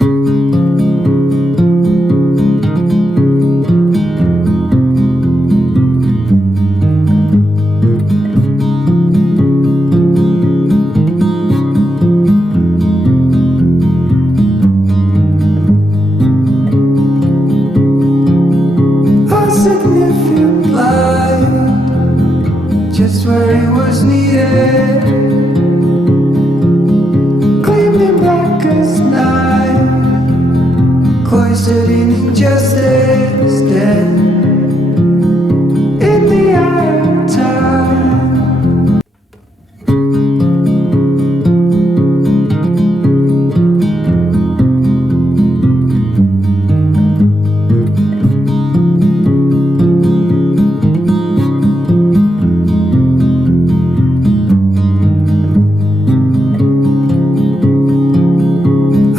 A significant light, just where it was needed, gleaming black as night, cloistered in injustice, dead in the eye of time.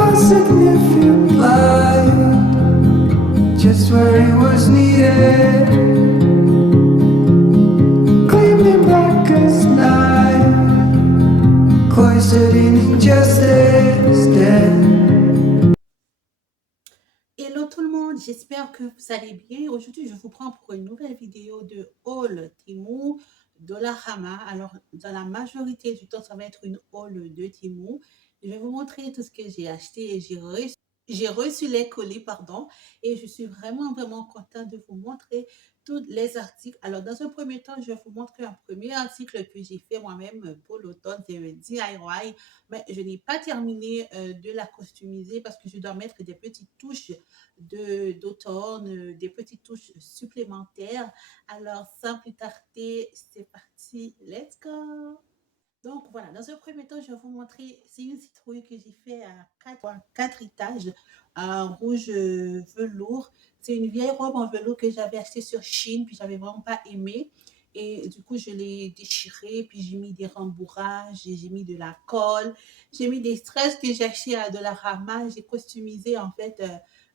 A significant light, just where it was needed, gleaming black as night, cloistered in injustice, dead. Hello tout le monde, j'espère que vous allez bien. Aujourd'hui, je vous prends pour une nouvelle vidéo de haul Temu Dollarama. Alors, dans la majorité du temps, ça va être une haul de Temu. Je vais vous montrer tout ce que j'ai acheté et j'ai reçu les colis, pardon. Et je suis vraiment contente de vous montrer tous les articles. Alors, dans un premier temps, je vais vous montrer un premier article que j'ai fait moi-même pour l'automne. C'est un DIY, mais je n'ai pas terminé de la customiser parce que je dois mettre des petites touches d'automne, des petites touches supplémentaires. Alors, sans plus tarder, c'est parti, let's go! Donc voilà, dans un premier temps, je vais vous montrer, c'est une citrouille que j'ai fait à quatre étages, en rouge velours. C'est une vieille robe en velours que j'avais achetée sur Chine, puis j'avais vraiment pas aimé. Et du coup, je l'ai déchirée, puis j'ai mis des rembourrages, j'ai mis de la colle, j'ai mis des strass que j'ai acheté à Dollarama, j'ai customisé en fait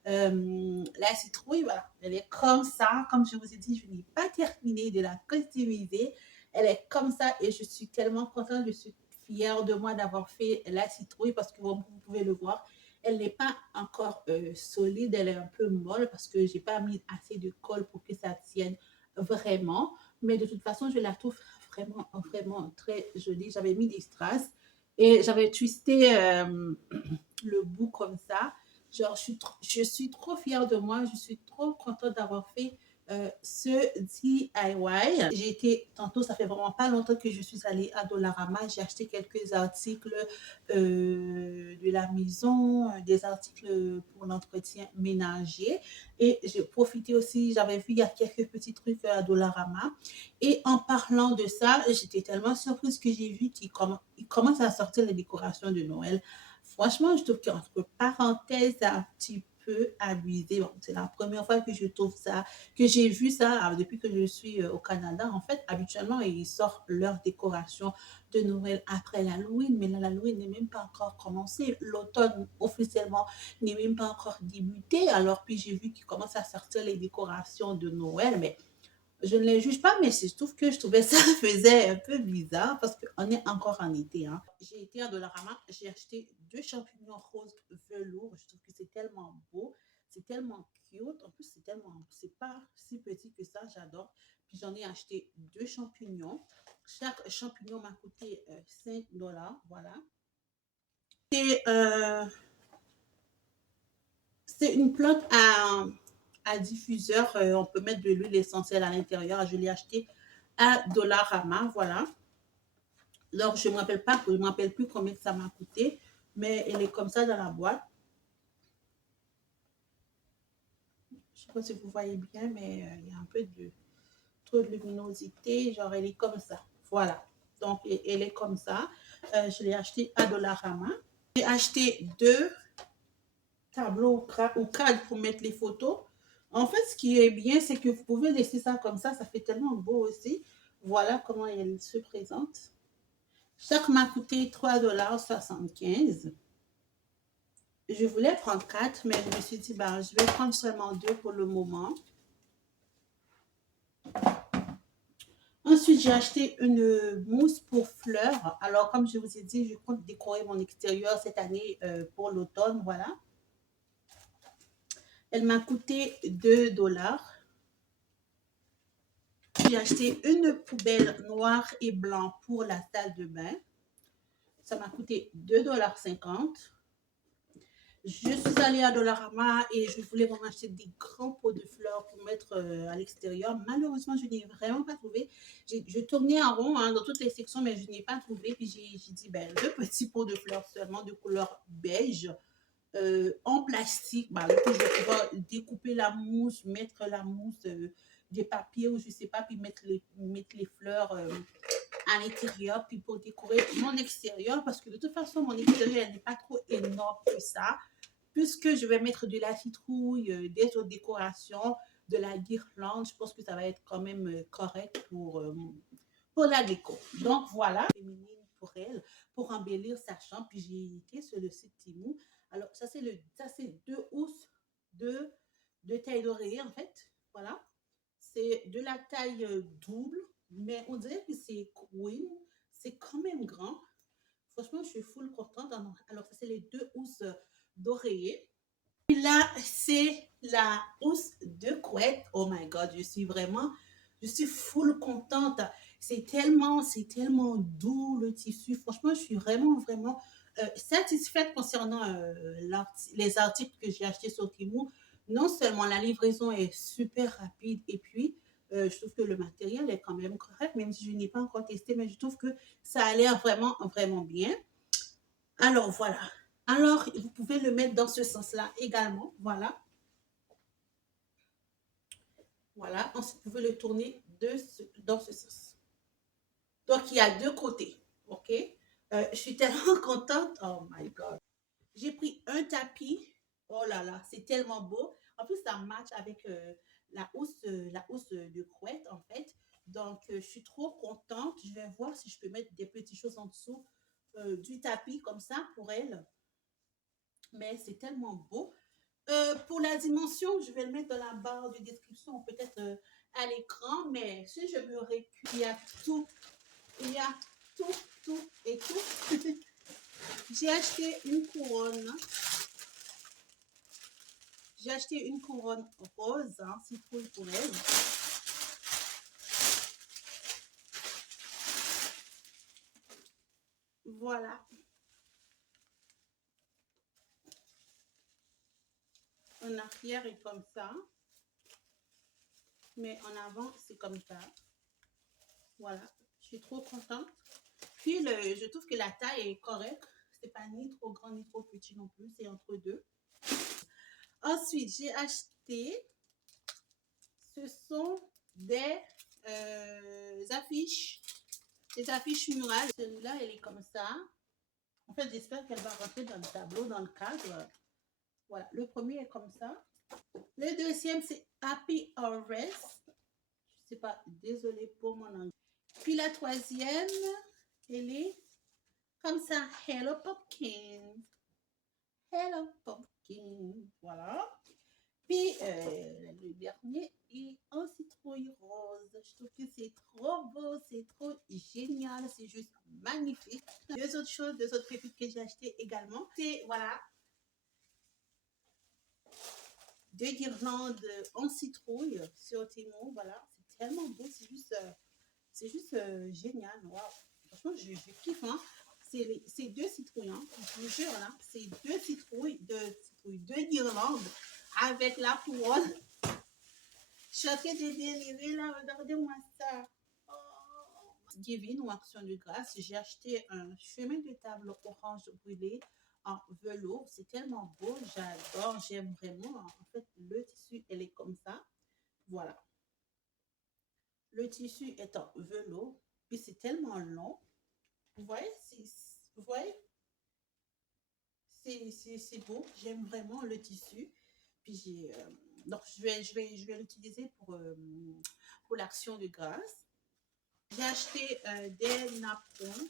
la citrouille. Voilà, elle est comme ça. Comme je vous ai dit, je n'ai pas terminé de la customiser. Elle est comme ça et je suis tellement contente, je suis fière de moi d'avoir fait la citrouille parce que vous pouvez le voir, elle n'est pas encore solide, elle est un peu molle parce que j'ai pas mis assez de colle pour que ça tienne vraiment. Mais de toute façon, je la trouve vraiment très jolie. J'avais mis des strass et j'avais twisté le bout comme ça. Genre, je suis trop fière de moi, je suis trop contente d'avoir fait ce DIY. J'ai été, tantôt, ça fait vraiment pas longtemps que je suis allée à Dollarama. J'ai acheté quelques articles de la maison, des articles pour l'entretien ménager. Et j'ai profité aussi, j'avais vu il y a quelques petits trucs à Dollarama. Et en parlant de ça, j'étais tellement surprise que j'ai vu qu'il commence à sortir les décorations de Noël. Franchement, je trouve qu'entre parenthèses, c'est un petit peu abusé. Bon, c'est la première fois que je trouve ça, que j'ai vu ça depuis que je suis au Canada. En fait, habituellement, ils sortent leur décoration de Noël après l'Halloween, mais là, l'Halloween n'est même pas encore commencé. L'automne, officiellement, n'est même pas encore débuté. Alors, puis j'ai vu qu'ils commencent à sortir les décorations de Noël, mais je ne les juge pas, mais je trouve que je trouvais ça faisait un peu bizarre parce qu'on est encore en été. Hein. J'ai été à Dollarama, j'ai acheté 2 champignons roses velours. Je trouve que c'est tellement beau, c'est tellement cute. En plus, c'est pas si petit que ça, j'adore. Puis j'en ai acheté 2 champignons. Chaque champignon m'a coûté 5 $. Voilà. Et c'est une plante à diffuseur. On peut mettre de l'huile essentielle à l'intérieur. Je l'ai acheté à Dollarama, voilà. Alors, je ne me rappelle plus combien ça m'a coûté, mais elle est comme ça dans la boîte. Je ne sais pas si vous voyez bien, mais il y a un peu de trop de luminosité. Genre, elle est comme ça. Voilà. Donc, elle est comme ça. Je l'ai acheté à Dollarama. J'ai acheté 2 tableaux ou cadres pour mettre les photos. En fait, ce qui est bien, c'est que vous pouvez laisser ça comme ça fait tellement beau aussi. Voilà comment elle se présente. Chaque m'a coûté 3,75 $. Je voulais prendre 4, mais je me suis dit, bah, je vais prendre seulement 2 pour le moment. Ensuite, j'ai acheté une mousse pour fleurs. Alors, comme je vous ai dit, je compte décorer mon extérieur cette année pour l'automne, voilà. Elle m'a coûté 2 $. J'ai acheté une poubelle noire et blanc pour la salle de bain. Ça m'a coûté 2,50 $. Je suis allée à Dollarama et je voulais vraiment acheter des grands pots de fleurs pour mettre à l'extérieur. Malheureusement, je n'ai vraiment pas trouvé. Je tournais en rond hein, dans toutes les sections, mais je n'ai pas trouvé. Puis j'ai dit, ben, 2 petits pots de fleurs seulement de couleur beige en plastique. Bah, là, je vais pouvoir découper la mousse, mettre la mousse, des papiers ou je ne sais pas, puis mettre les fleurs à l'intérieur, puis pour décorer mon extérieur. Parce que de toute façon, mon extérieur n'est pas trop énorme que ça. Puisque je vais mettre de la citrouille, des autres décorations, de la guirlande, je pense que ça va être quand même correct pour la déco. Donc voilà, féminine pour elle, pour embellir sa chambre. Puis j'ai été sur le site Temu. Alors ça c'est 2 housses de taille d'oreiller en fait. Voilà, c'est de la taille double, mais on dirait que c'est queen. C'est quand même grand. Franchement, je suis full contente. Alors ça c'est les 2 housses d'oreiller. Et là, c'est la housse de couette. Oh my God, je suis full contente. C'est tellement doux le tissu. Franchement, je suis vraiment satisfaite concernant les articles que j'ai achetés sur Temu. Non seulement la livraison est super rapide et puis je trouve que le matériel est quand même correct, même si je n'ai pas encore testé, mais je trouve que ça a l'air vraiment bien. Alors voilà. Alors, vous pouvez le mettre dans ce sens-là également. Voilà. Voilà. Ensuite, vous pouvez le tourner dans ce sens. Donc, il y a 2 côtés. OK? Je suis tellement contente. Oh my God. J'ai pris un tapis. Oh là là, c'est tellement beau. En plus, ça match avec la housse de couette, en fait. Donc, je suis trop contente. Je vais voir si je peux mettre des petites choses en dessous du tapis comme ça pour elle. Mais c'est tellement beau. Pour la dimension, je vais le mettre dans la barre de description, peut-être à l'écran, mais si je me recule, il y a tout et tout. J'ai acheté une couronne. J'ai acheté une couronne rose, hein, citrouille pour elle. Voilà. En arrière est comme ça. Mais en avant, c'est comme ça. Voilà. Je suis trop contente. Puis, je trouve que la taille est correcte. C'est pas ni trop grand ni trop petit non plus. C'est entre deux. Ensuite, j'ai acheté. Ce sont des affiches. Des affiches murales. Celui-là, elle est comme ça. En fait, j'espère qu'elle va rentrer dans le tableau, dans le cadre. Voilà. Le premier est comme ça. Le deuxième, c'est Happy or Rest. Je sais pas. Désolée pour mon anglais. Puis la troisième, elle est comme ça. Hello Pumpkin. Hello Pumpkin. Voilà. Puis le dernier est en citrouille rose. Je trouve que c'est trop beau, c'est trop génial, c'est juste magnifique. 2 autres pépites que j'ai achetées également. C'est voilà, 2 guirlandes en citrouille sur Temu. Voilà, c'est tellement beau, c'est juste génial. Wow. Franchement, je kiffe. Hein. C'est 2 citrouilles, hein. Je vous jure, là, c'est 2 citrouilles, 2 guirlandes avec la couronne. Je suis en train de délirer là, regardez-moi ça. Oh. Giving ou Action de grâce, j'ai acheté un chemin de table orange brûlé en velours. C'est tellement beau, j'adore, j'aime vraiment. En fait, le tissu, elle est comme ça. Voilà. Le tissu est en velours, puis c'est tellement long. Vous voyez, vous voyez? C'est beau, j'aime vraiment le tissu. Puis donc je vais l'utiliser pour l'action de grâce. J'ai acheté des napperons,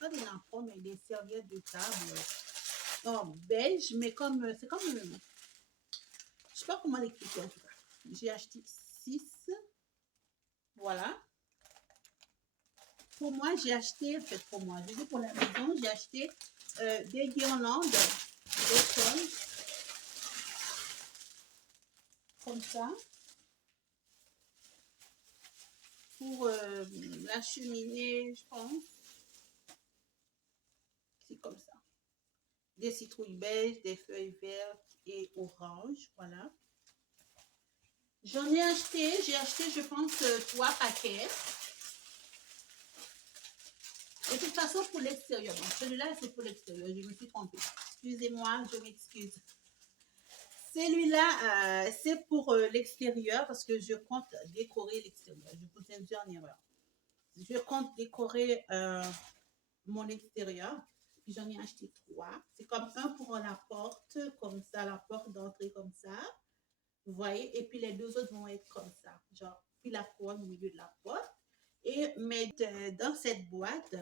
pas des napperons, mais des serviettes de table beige, mais c'est comme, je sais pas comment l'expliquer en tout cas. J'ai acheté 6, voilà. Pour moi, j'ai acheté, en fait pour moi, je dis pour la maison, j'ai acheté des guirlandes d'automne. comme ça. Pour la cheminée, je pense. C'est comme ça. Des citrouilles beiges, des feuilles vertes et oranges. Voilà. J'en ai acheté, je pense, 3 paquets. De toute façon, pour l'extérieur. Donc, celui-là, c'est pour l'extérieur. Je me suis trompée. Excusez-moi, je m'excuse. Celui-là, c'est pour l'extérieur parce que je compte décorer l'extérieur. Je vous induis en erreur. Je compte décorer mon extérieur. Puis j'en ai acheté 3. C'est comme un pour la porte, comme ça, la porte d'entrée comme ça. Vous voyez? Et puis les deux autres vont être comme ça. Genre, puis la couronne au milieu de la porte. Et mais dans cette boîte,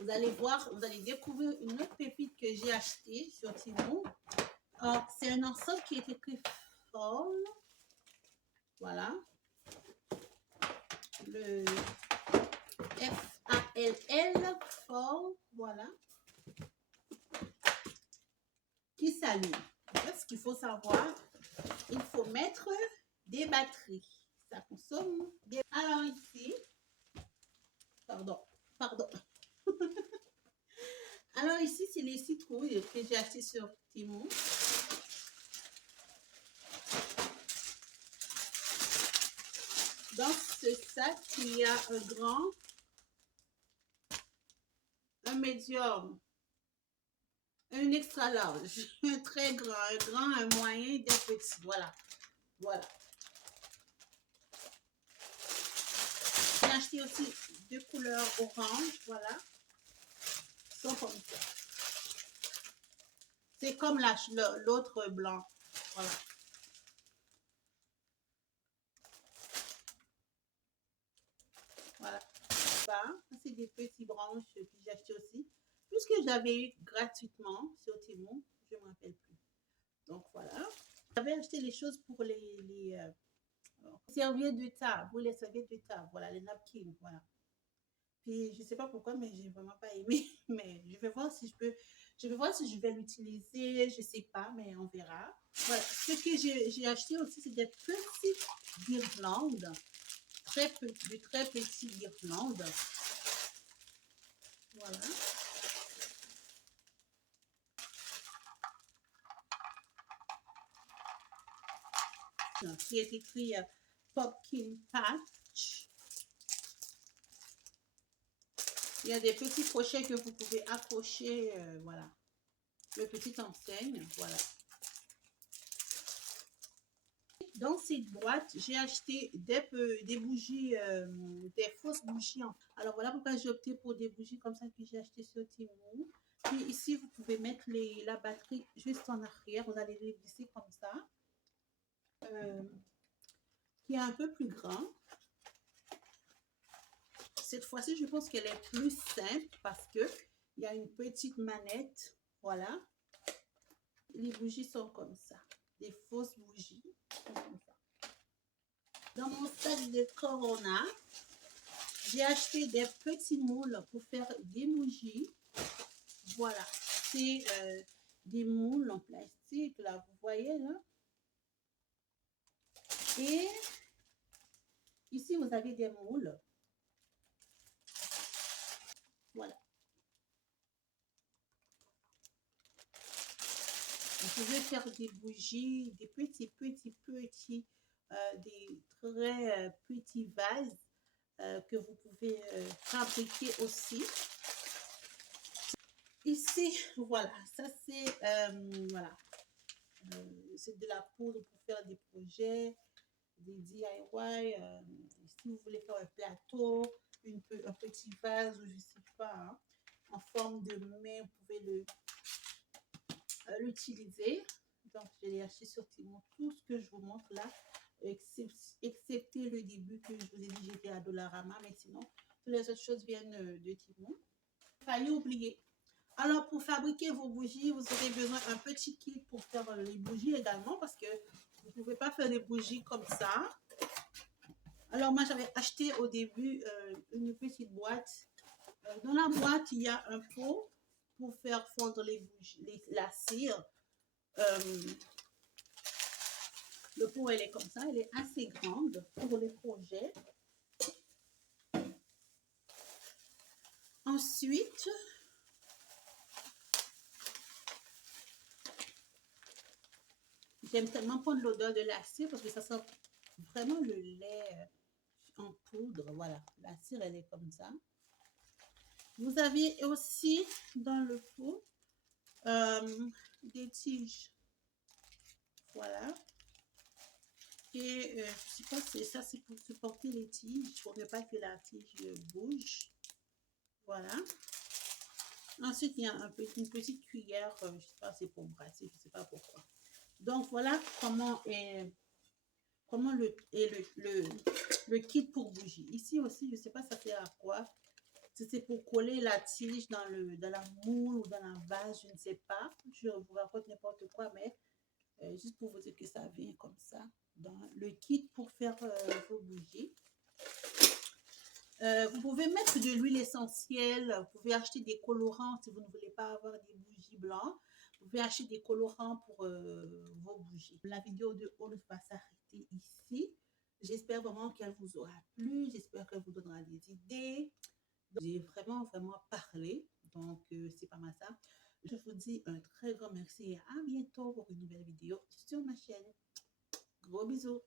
vous allez voir, vous allez découvrir une autre pépite que j'ai achetée sur Temu. C'est un ensemble qui est écrit Fall. Voilà. Le F-A-L-L, Fall. Voilà. Qui s'allume. Ce qu'il faut savoir, il faut mettre des batteries. Ça consomme des... Alors ici, pardon. Alors ici, c'est les citrouilles que j'ai achetées sur Temu. Dans ce sac, il y a un grand, un médium, un extra large, un très grand, un moyen, des petits. Voilà. Voilà. J'ai acheté aussi 2 couleurs orange. Voilà. Ils sont comme ça. C'est comme l'autre blanc. Voilà. Voilà. Ça, c'est des petits branches que j'ai acheté aussi. Tout ce que j'avais eu gratuitement sur Temu, je ne me rappelle plus. Donc voilà. J'avais acheté les choses pour les serviettes de table, pour les serviettes de table, voilà, les napkins, voilà. Puis je sais pas pourquoi, mais j'ai vraiment pas aimé. Mais je vais voir si je vais l'utiliser, je sais pas, mais on verra. Voilà. Ce que j'ai acheté aussi, c'est des petites guirlandes, de très petites guirlandes. Voilà. Qui est écrit Pumpkin Patch. Il y a des petits crochets que vous pouvez accrocher, voilà. Le petit enseigne, voilà. Dans cette boîte, j'ai acheté des bougies, des fausses bougies. Alors voilà pourquoi j'ai opté pour des bougies comme ça que j'ai acheté sur Temu. Puis ici, vous pouvez mettre la batterie juste en arrière. Vous allez les glisser comme ça. Qui est un peu plus grand. Cette fois-ci, je pense qu'elle est plus simple parce que il y a une petite manette. Voilà. Les bougies sont comme ça. Des fausses bougies. Comme ça. Dans mon sac de Corona, j'ai acheté des petits moules pour faire des bougies. Voilà. C'est des moules en plastique, là, vous voyez, là. Et ici, vous avez des moules. Voilà. Vous pouvez faire des bougies, des petits, des très petits vases que vous pouvez fabriquer aussi. Ici, voilà, ça c'est voilà, c'est de la poudre pour faire des projets, des DIY. Si vous voulez faire un plateau, un petit vase ou je sais pas, hein, en forme de main, vous pouvez l'utiliser. Donc, je l'ai acheté sur Temu. Tout ce que je vous montre là, excepté le début que je vous ai dit, j'étais à Dollarama, mais sinon, toutes les autres choses viennent de Temu. Failli oublier. Alors, pour fabriquer vos bougies, vous aurez besoin d'un petit kit pour faire les bougies également, parce que vous ne pouvez pas faire des bougies comme ça. Alors, moi, j'avais acheté au début une petite boîte. Dans la boîte, il y a un pot pour faire fondre les bougies, la cire. Le pot, elle est comme ça, elle est assez grande pour les projets. Ensuite, j'aime tellement prendre l'odeur de la cire parce que ça sent vraiment le lait en poudre. Voilà, la cire, elle est comme ça. Vous avez aussi dans le pot des tiges. Voilà. Et je sais pas, ça c'est pour supporter les tiges, pour ne pas que la tige bouge. Voilà. Ensuite, il y a une petite cuillère, je sais pas, c'est pour brasser, je sais pas pourquoi. Donc voilà comment est le kit pour bougie. Ici aussi, je sais pas ça sert à quoi. Si c'est pour coller la tige dans la moule ou dans la vase, je ne sais pas. Je vous raconte n'importe quoi, mais juste pour vous dire que ça vient comme ça dans le kit pour faire vos bougies. Vous pouvez mettre de l'huile essentielle, vous pouvez acheter des colorants si vous ne voulez pas avoir des bougies blancs. Vous pouvez acheter des colorants pour vos bougies. La vidéo de haul va s'arrêter ici. J'espère vraiment qu'elle vous aura plu. J'espère qu'elle vous donnera des idées. J'ai vraiment parlé. Donc, c'est pas mal ça. Je vous dis un très grand merci et à bientôt pour une nouvelle vidéo sur ma chaîne. Gros bisous.